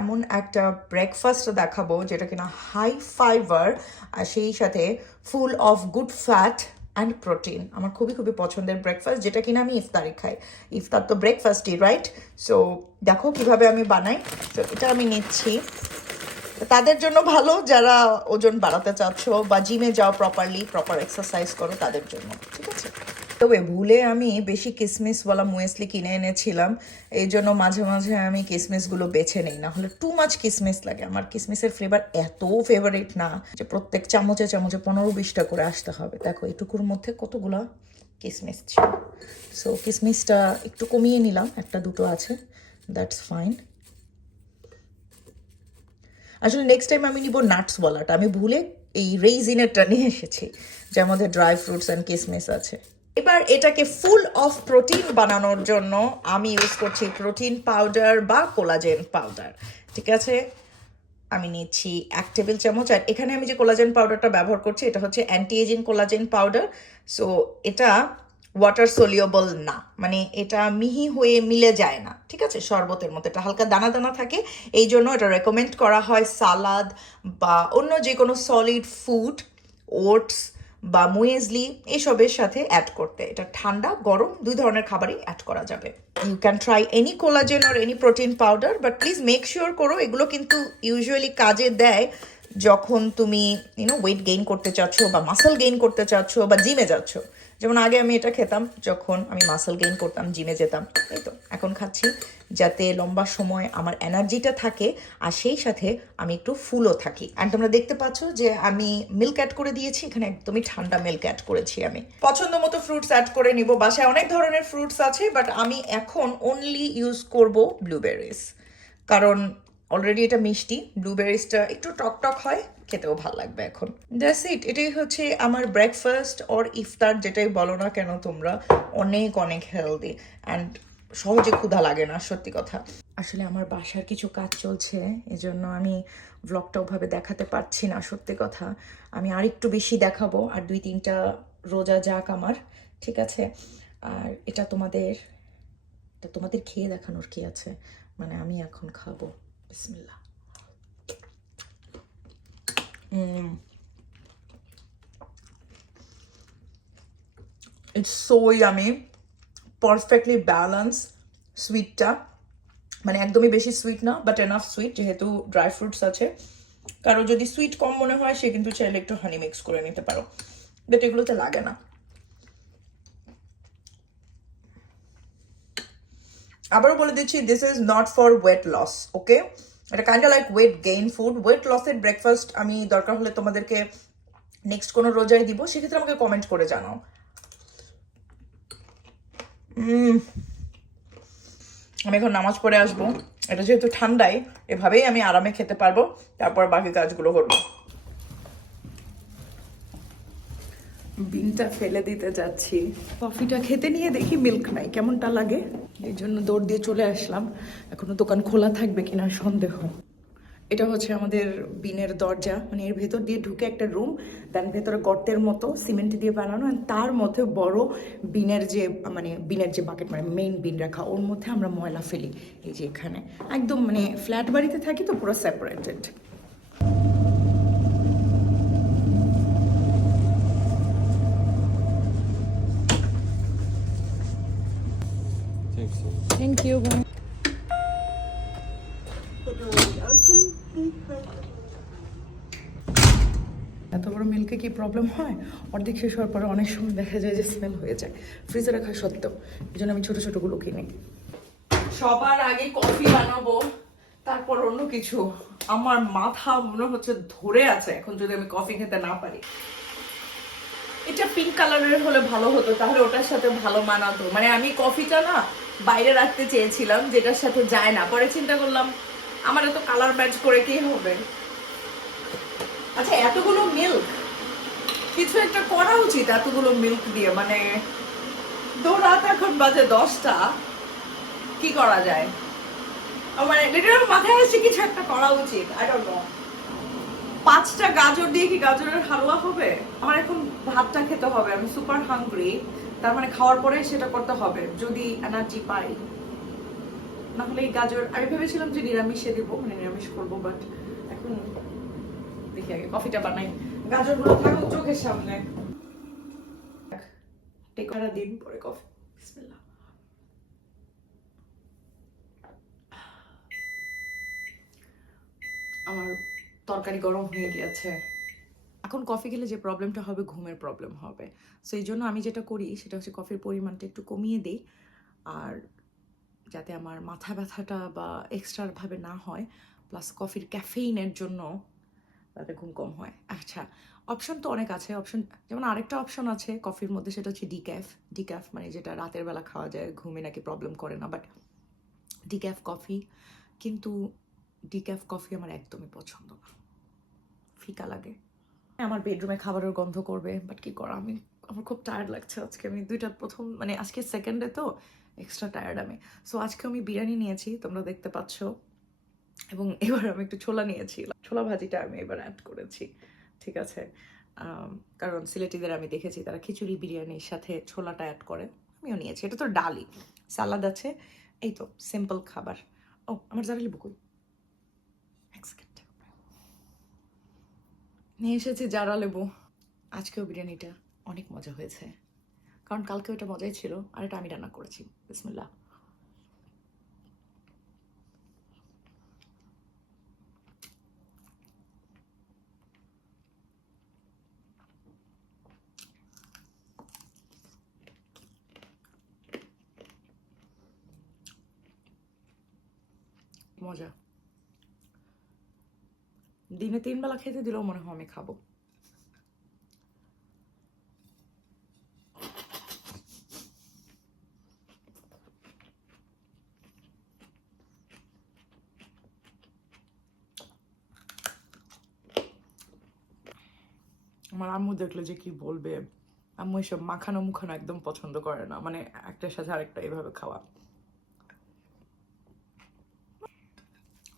এমন একটা ব্রেকফাস্ট দেখাবো যেটা কিনা হাই ফাইবার আর সেই সাথে full of good fat and protein আমার খুবই খুবই পছন্দের ব্রেকফাস্ট যেটা কিনা আমি ইফতারে খাই। ইফতার তো ব্রেকফাস্টই রাইট সো দেখো কীভাবে আমি বানাই। তো এটা আমি নিচ্ছি। তাদের জন্য ভালো যারা ওজন বাড়াতে চাচ্ছ বা জিমে যাও প্রপারলি প্রপার এক্সারসাইজ করো তাদের জন্য, ঠিক আছে? তবে ভুলে আমি বেশি কিসমিসওয়ালা মুয়েসলি কিনে এনেছিলাম। এই জন্য মাঝে মাঝে আমি কিসমিসগুলো বেছে নেই। না হলে টু মাচ কিসমিস লাগে। আমার কিসমিসের ফ্লেভার এত ফেভারিট না যে প্রত্যেক চামচে চামচে পনেরো বিশটা করে আসতে হবে। দেখো, এটুকুর মধ্যে কতগুলা কিসমিস ছিল। সো কিসমিসটা একটু কমিয়ে নিলাম। একটা দুটো আছে। দ্যাটস ফাইন আসলে নেক্সট টাইম আমি নিব নাটসওয়ালাটা আমি ভুলে এই রেইজিনেরটা নিয়ে এসেছি যার মধ্যে ড্রাই ফ্রুটস অ্যান্ড কিসমিস আছে। এবার এটাকে ফুল অফ প্রোটিন বানানোর জন্য আমি ইউজ করছি প্রোটিন পাউডার বা কোলাজেন পাউডার ঠিক আছে? আমি নিচ্ছি এক টেবিল চামচ, আর এখানে আমি যে কোলাজেন পাউডারটা ব্যবহার করছি, এটা হচ্ছে anti ageing collagen powder so এটা ওয়াটার সোলিউবল না মানে এটা মিহি হয়ে মিলে যায় না, ঠিক আছে? শরবতের মতো এটা হালকা দানা দানা থাকে, এই জন্য এটা রেকমেন্ড করা হয় সালাদ বা অন্য যে কোনো সলিড ফুড ওটস বা মুয়েজলি এসবের সাথে অ্যাড করতে। এটা ঠান্ডা, গরম, দুই ধরনের খাবারই অ্যাড করা যাবে। You can try any collagen or any protein powder but please make sure করো। এগুলো কিন্তু ইউজুয়ালি কাজে দেয় যখন তুমি ইউনো ওয়েট গেইন করতে চাচ্ছ বা মাসেল গেইন করতে চাচ্ছ বা জিমে যাচ্ছ, যেমন আগে আমি এটা খেতাম, যখন আমি মাসেল গেইন করতাম জিমে যেতাম, এই তো, এখন খাচ্ছি, যাতে লম্বা সময় আমার এনার্জিটা থাকে, আর সেই সাথে আমি একটু ফুলও থাকি। অ্যান্ড তোমরা দেখতে পাচ্ছ যে আমি মিল্ক অ্যাড করে দিয়েছি, এখানে একদমই ঠান্ডা মিল্ক অ্যাড করেছি আমি। পছন্দ মতো ফ্রুটস অ্যাড করে নিব, বাসায় অনেক ধরনের ফ্রুটস আছে বাট আমি এখন অনলি ইউজ করব ব্লুবেরিজ কারণ অলরেডি এটা মিষ্টি ব্লুবেরিজটা একটু টক টক হয়, খেতেও ভালো লাগবে এখন। দ্যাটস ইট এটাই হচ্ছে আমার ব্রেকফাস্ট অর ইফতার যেটাই বলো না কেন তোমরা, অনেক অনেক হেলদি অ্যান্ড সহজে ক্ষুধা লাগে না, সত্যি কথা। আসলে আমার বাসার কিছু কাজ চলছে, এজন্য আমি ব্লগটা ওভাবে দেখাতে পারছি না, সত্যি কথা। আমি আর একটু বেশি দেখাবো, আর দুই তিনটা রোজা যাক আমার, ঠিক আছে? আর এটা তোমাদের তোমাদের খেয়ে দেখানোর কি আছে? মানে আমি এখন খাব। বিসমিল্লাহ it's so yummy perfectly balance সুইটটা মানে একদমই বেশি সুইট না বাট এনাফ সুইট যেহেতু ড্রাই ফ্রুটস আছে। কারও যদি সুইট কম মনে হয়, সে কিন্তু চাইলে একটু হানি মিক্স করে নিতে পারো। বাট এগুলোতে লাগে না। আবারও বলে দিচ্ছি this is not for weight loss okay এটা kind like weight gain food weight লসের ব্রেকফাস্ট আমি দরকার হলে তোমাদেরকে নেক্সট কোনো রোজায় দিব, সেক্ষেত্রে আমাকে কমেন্ট করে জানাও। আমি এখন নামাজ পড়ে আসব। এটা যেহেতু ঠান্ডায়, এভাবেই আমি আরামে খেতে পারব, তারপর বাকি কাজগুলো করব। বিনটা ফেলে দিতে যাচ্ছি। কফিটা খেতে নিয়ে দেখি মিল্ক নাই। কেমনটা লাগে? এই জন্য দৌড় দিয়ে চলে আসলাম। এখনও দোকান খোলা থাকবে কিনা সন্দেহ। এটা হচ্ছে আমাদের বিনের দরজা। মানে এর ভেতর দিয়ে ঢুকে একটা রুম দেন ভেতরে গর্তের মতো সিমেন্ট দিয়ে বানানো তার মধ্যে বড় বিনের যে মানে বিনের যে বাকেট মানে মেইন বিন রাখা, ওর মধ্যে আমরা ময়লা ফেলি। এই যে এখানে। একদম মানে ফ্ল্যাট বাড়িতে থাকি তো পুরো সেপারেটেড You. এত বড় মিল্কে কি প্রবলেম হয়? অর্ধেক শেষ হওয়ার পরে অনেক সময় দেখা যায় যে স্মেল হয়ে যায়। ফ্রিজে রাখা সত্ত্বেও। এই জন্য আমি ছোটো ছোটোগুলো কিনি। সবার আগে কফি বানাবো, তারপর অন্য কিছু। আমার মাথা মনে হচ্ছে ধরে আছে এখন যদি আমি কফি খেতে না পারি। এটা পিঙ্ক কালারের হলে ভালো হতো, তাহলে ওটার সাথে ভালো মানাতো। মানে আমি কফিটা না বাইরে রাখতে চেয়েছিলাম, যেটার সাথে যায় না। পরে চিন্তা করলাম, আমার এত কালার ম্যাচ করে কি হবে? আচ্ছা এতগুলো মিল্ক কিছু একটা করা উচিত এতগুলো মিল্ক দিয়ে। মানে দৌড়াত এখন বাজে দশটা, কি করা যায়? আমার লিটারাল মাথায় আসছে কিছু একটা করা উচিত আই ডোন্ট নো পাঁচটা গাজর দিয়ে কি গাজরের হালুয়া হবে? আমার এখন ভাতটা খেতে হবে আমি সুপার হাংরি তার মানে খাওয়ার পরে সেটা করতে হবে, যদি এনার্জি পাই। না হলে এই গাজর, আমি ভেবেছিলাম যে নিরামিষে দেবো মানে নিরামিষ করব বাট এখন দেখি আগে কফিটা বানাই। গাজরগুলো থাকুক চোখের সামনে। টেকারা দিন পরে কফি আমার তরকারি গরম হয়ে গিয়েছে। এখন কফি খেলে যে প্রবলেমটা হবে, ঘুমের প্রবলেম হবে। সো এই জন্য আমি যেটা করি, সেটা হচ্ছে কফির পরিমাণটা একটু কমিয়ে দিই। আর যাতে আমার মাথা ব্যথাটা বা এক্সট্রাভাবে না হয় প্লাস কফির ক্যাফেইনের জন্য যাতে ঘুম কম হয়। আচ্ছা অপশন তো অনেক আছে। অপশন যেমন আরেকটা অপশন আছে কফির মধ্যে, সেটা হচ্ছে ডিক্যাফ ডিক্যাফ মানে যেটা রাতের বেলা খাওয়া যায়, ঘুমে নাকি প্রবলেম করে না বাট ডিক্যাফ কফি কিন্তু ডিক্যাফ কফি আমার একদমই পছন্দ না। ফিকা লাগে। আমার বেডরুমে খাবারের গন্ধ করবে বাট কি করা? আমি, আমার খুব টায়ার্ড লাগছে আজকে। আমি দুইটা প্রথম মানে আজকে সেকেন্ডে তো এক্সট্রা টায়ার্ড আমি। সো আজকে আমি বিরিয়ানি নিয়েছি, তোমরা দেখতে পাচ্ছ। এবং এবার আমি একটু ছোলা নিয়েছি। ছোলা ভাজিটা আমি এবার অ্যাড করেছি, ঠিক আছে? কারণ সিলেটিদের আমি দেখেছি, তারা খিচুড়ি বিরিয়ানির সাথে ছোলাটা অ্যাড করে। আমিও নিয়েছি, এটা তো ডালি। সালাদ আছে, এই তো সিম্পল খাবার। ও, আমার যারা লিবু কই? এক সেকেন্ড নিয়ে এসেছি জারা লেবু। আজকেও বিরিয়ানিটা অনেক মজা হয়েছে। কারণ কালকে ওটা মজাই ছিল, আর এটা আমি রান্না করেছি। বিসমিল্লাহ। মজা। দিনে তিন বেলা খেতে দিলেও মনে হয় আমি খাব। আমার আম্মু দেখলে যে কি বলবে, আম্মু এসব মাখানো মুখানো একদম পছন্দ করে না মানে একটার সাথে আরেকটা এভাবে খাওয়া।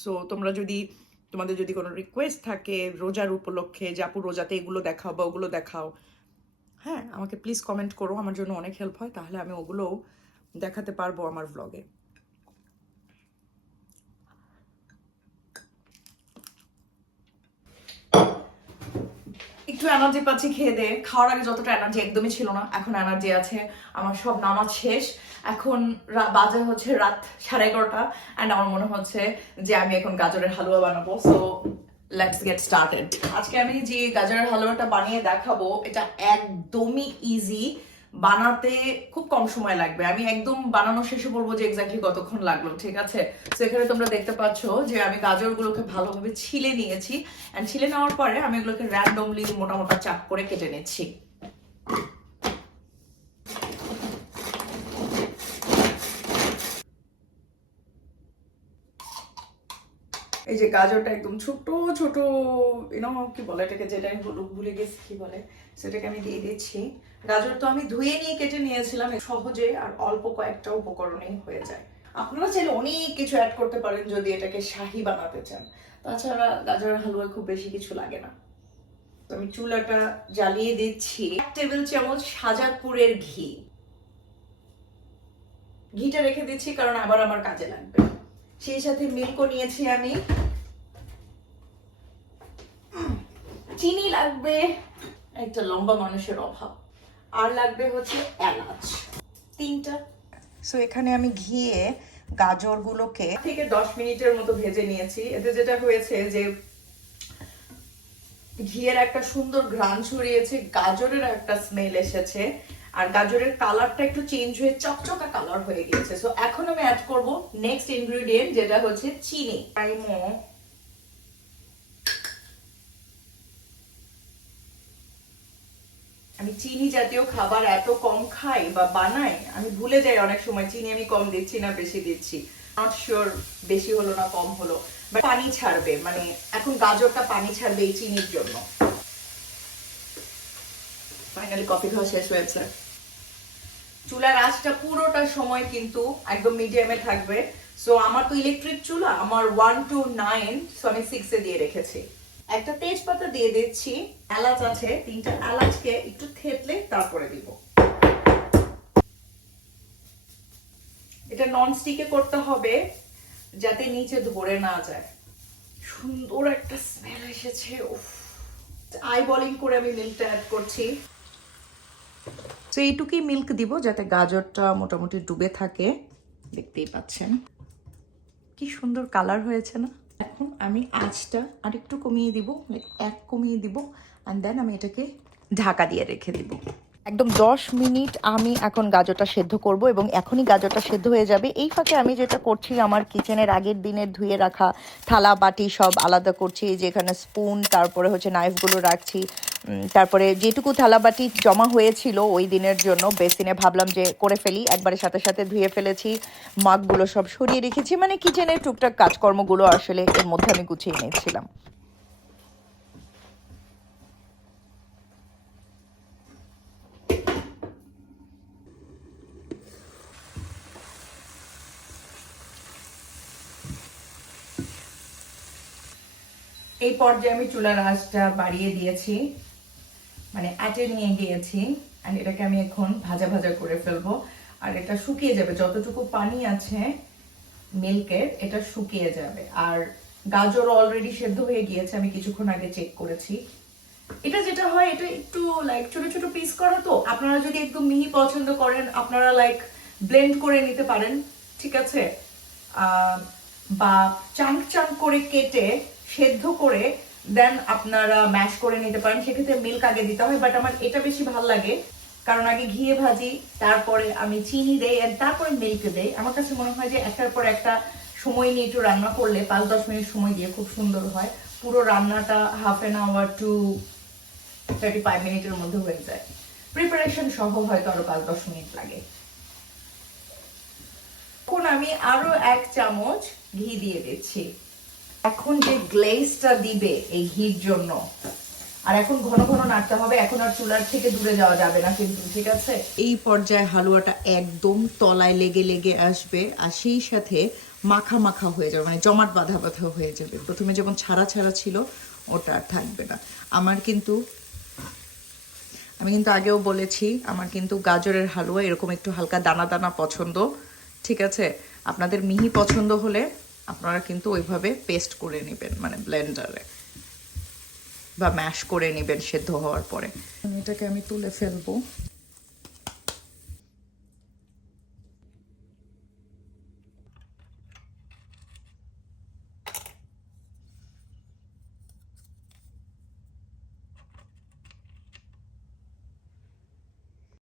সো তোমরা যদি তোমাদের যদি কোনো রিকোয়েস্ট থাকে রোজার উপলক্ষে যে, আপু, রোজাতে এগুলো দেখাও বা ওগুলো দেখাও। হ্যাঁ আমাকে প্লিজ কমেন্ট করো, আমার জন্য অনেক হেল্প হয়, তাহলে আমি ওগুলোও দেখাতে পারব আমার ব্লগে একটু এনার্জি পাচ্ছি খেয়ে দে। খাওয়ার আগে যতটা এনার্জি একদমই ছিল না, এখন এনার্জি আছে। আমার সব নামাজ শেষ। এখন বাজে হচ্ছে রাত সাড়ে এগারোটা অ্যান্ড আমার মনে হচ্ছে যে আমি এখন গাজরের হালুয়া বানাবো। সো লেটস গেট স্টার্টেড আজকে আমি যে গাজরের হালুয়াটা বানিয়ে দেখাবো, এটা একদমই ইজি বানাতে খুব কম সময় লাগবে। আমি একদম বানানো শেষে বলব যে এক্স্যাক্টলি কতক্ষণ লাগল, ঠিক আছে? তো এখানে তোমরা দেখতে পাচ্ছ যে আমি গাজরগুলোকে ভালোভাবে ছিলে নিয়েছি। অ্যান্ড ছিলে নেওয়ার পরে আমি এগুলোকে র্যান্ডমলি মোটা মোটা চাপ করে কেটে নিচ্ছি। এই যে গাজরটা একদম ছোট ছোট ইনো কি বলে এটাকে? যেটা আমি ভুলে গেছি কি বলে। সেটাকে আমি দিয়ে দিচ্ছি। গাজর তো আমি ধুয়ে নিয়ে কেটে নিয়েছিলাম সহজে আর অল্প কয়েকটা উপকরণেই হয়ে যায়। আপনারা চাইলে অনেক কিছু অ্যাড করতে পারেন যদি এটাকে শাহি বানাতে চান। তাছাড়া গাজরের হালুয়ায় খুব বেশি কিছু লাগে না। তো আমি চুলাটা জ্বালিয়ে দিচ্ছি। টেবিল চামচ সাজাপুরের ঘি। ঘিটা রেখে দিচ্ছি কারণ আবার আমার কাজে লাগবে। সেই সাথে মিল্কও নিয়েছি আমি। চিনি লাগবে। একটা লম্বা মানুষের অভাব। আর লাগবে হচ্ছে এলাচ। তিনটা। সো এখানে আমি ঘিয়ে গাজরগুলোকে থেকে দশ মিনিটের মতো ভেজে নিয়েছি। এতে যেটা হয়েছে যে ঘিয়ের একটা সুন্দর ঘ্রাণ ছড়িয়েছে গাজরের একটা স্মেল এসেছে আর গাজরের কালারটা একটু চেঞ্জ হয়ে চকচকা কালার হয়ে গিয়েছে। সো এখন আমি অ্যাড করব নেক্সট ইনগ্রেডিয়েন্ট যেটা হচ্ছে চিনি। টাইমো আমি চিনি জাতীয় খাবার এত কম খাই বা বানাই, আমি ভুলে যাই অনেক সময়, চিনি আমি কম দিচ্ছি না, বেশি দিচ্ছি। নট শিওর বেশি হলো না, কম হলো। বাট পানি ছাড়বে মানে এখন গাজরটা পানি ছাড়বে এই চিনির জন্য। ফাইনালি কফি খাওয়া শেষ হয়েছে। চুলার আঁচটা পুরোটা সময় কিন্তু একদম মিডিয়ামে থাকবে। সো আমার তো ইলেকট্রিক চুলা, আমার ওয়ান টু নাইন সো আমি সিক্সে দিয়ে রেখেছি। একটা তেজপাতা দিয়ে দিচ্ছি, এলাচ আছে, তিনটা এলাচকে একটু থেতলে তারপরে দিব। এটা নন স্টিকে করতে হবে, যাতে নিচে ধরে না যায়। সুন্দর একটা স্মেল এসেছে আই বলিং করে আমি মিল্কটা অ্যাড করছি। তো এইটুকুই মিল্ক দিব, যাতে গাজরটা মোটামুটি ডুবে থাকে। দেখতেই পাচ্ছেন। কি সুন্দর কালার হয়েছে না? এখন আমি আঁচটা আরেকটু কমিয়ে দিব, এক কমিয়ে দিব অ্যান্ড দেন আমি এটাকে ঢাকা দিয়ে রেখে দিব। একদম দশ মিনিট আমি এখন গাজরটা সেদ্ধ করব এবং এখনই গাজরটা সেদ্ধ হয়ে যাবে। এই ফাঁকে আমি যেটা করছি, আমার কিচেনের আগের দিনের ধুয়ে রাখা থালা, বাটি সব আলাদা করছি। যেখানে স্পুন তারপরে হচ্ছে নাইফগুলো রাখছি। তারপরে যেটুকু থালা, বাটি জমা হয়েছিল ওই দিনের জন্য বেসিনে ভাবলাম যে করে ফেলি। একবারে সাথে সাথে ধুয়ে ফেলেছি মাগগুলো সব সরিয়ে রেখেছি। মানে কিচেনের টুকটাক কাজকর্মগুলো আসলে এর মধ্যে আমি গুছিয়ে নিয়েছিলাম। এই পর্যায়ে আমি চুলার আঁচটা বাড়িয়ে দিয়েছি মানে আটে নিয়ে গিয়েছি আর এটাকে আমি এখন ভাজা ভাজা করে ফেলব। আর এটা শুকিয়ে যাবে, যতটুকু পানি আছে মিল্কের, এটা শুকিয়ে যাবে। আর গাজর অলরেডি সেদ্ধ হয়ে গিয়েছে, আমি কিছুক্ষণ আগে চেক করেছি। এটা যেটা হয়, এটা একটু লাইক ছোট ছোট পিস করা তো। আপনারা যদি একদম মিহি পছন্দ করেন, আপনারা লাইক ব্লেন্ড করে নিতে পারেন, ঠিক আছে? বা চাঙ্ক চাঙ্ক করে কেটে, সেদ্ধ করে দেন আপনারা ম্যাশ করে নিতে পারেন। সেক্ষেত্রে মিল্ক আগে দিতে হয় বাট আমার এটা বেশি ভালো লাগে। কারণ আগে ঘিয়ে ভাজি, তারপরে আমি চিনি দেই তারপরে মিল্ক দেই। আমার কাছে মনে হয় যে একটার পর একটা সময় নিয়ে একটু রান্না করলে, পাঁচ দশ মিনিট সময় দিয়ে খুব সুন্দর হয়। পুরো রান্নাটা half an hour to thirty five মিনিটের মধ্যে হয়ে যায়। প্রিপারেশন সহ হয়তো আরও পাঁচ দশ মিনিট লাগে। এখন আমি আরও এক চামচ ঘি দিয়ে দিচ্ছি। এখন যে গ্লেজটা দিবে এই ঘির জন্য। আর এখন ঘন ঘন নাড়তে হবে, এখন আর চুলার থেকে দূরে যাওয়া যাবে না কিন্তু, ঠিক আছে? এই পর্যায়ে হালুয়াটা একদম তলায় লেগে লেগে আসবে আর সেই সাথে মাখা মাখা হয়ে যাবে মানে জমাট বাঁধা বাঁধা হয়ে যাবে। প্রথমে যেমন ছাড়া ছাড়া ছিল, ওটা আর থাকবে না। আমার কিন্তু আমি কিন্তু আগেও বলেছি, আমার কিন্তু গাজরের হালুয়া এরকম একটু হালকা দানা দানা পছন্দ, ঠিক আছে? আপনাদের মিহি পছন্দ হলে আপনারা কিন্তু ওইভাবে পেস্ট করে নেবেন মানে ব্লেন্ডারে বা ম্যাশ করে নেবেন সেদ্ধ হওয়ার পরে। এটাকে আমি তুলে ফেলব।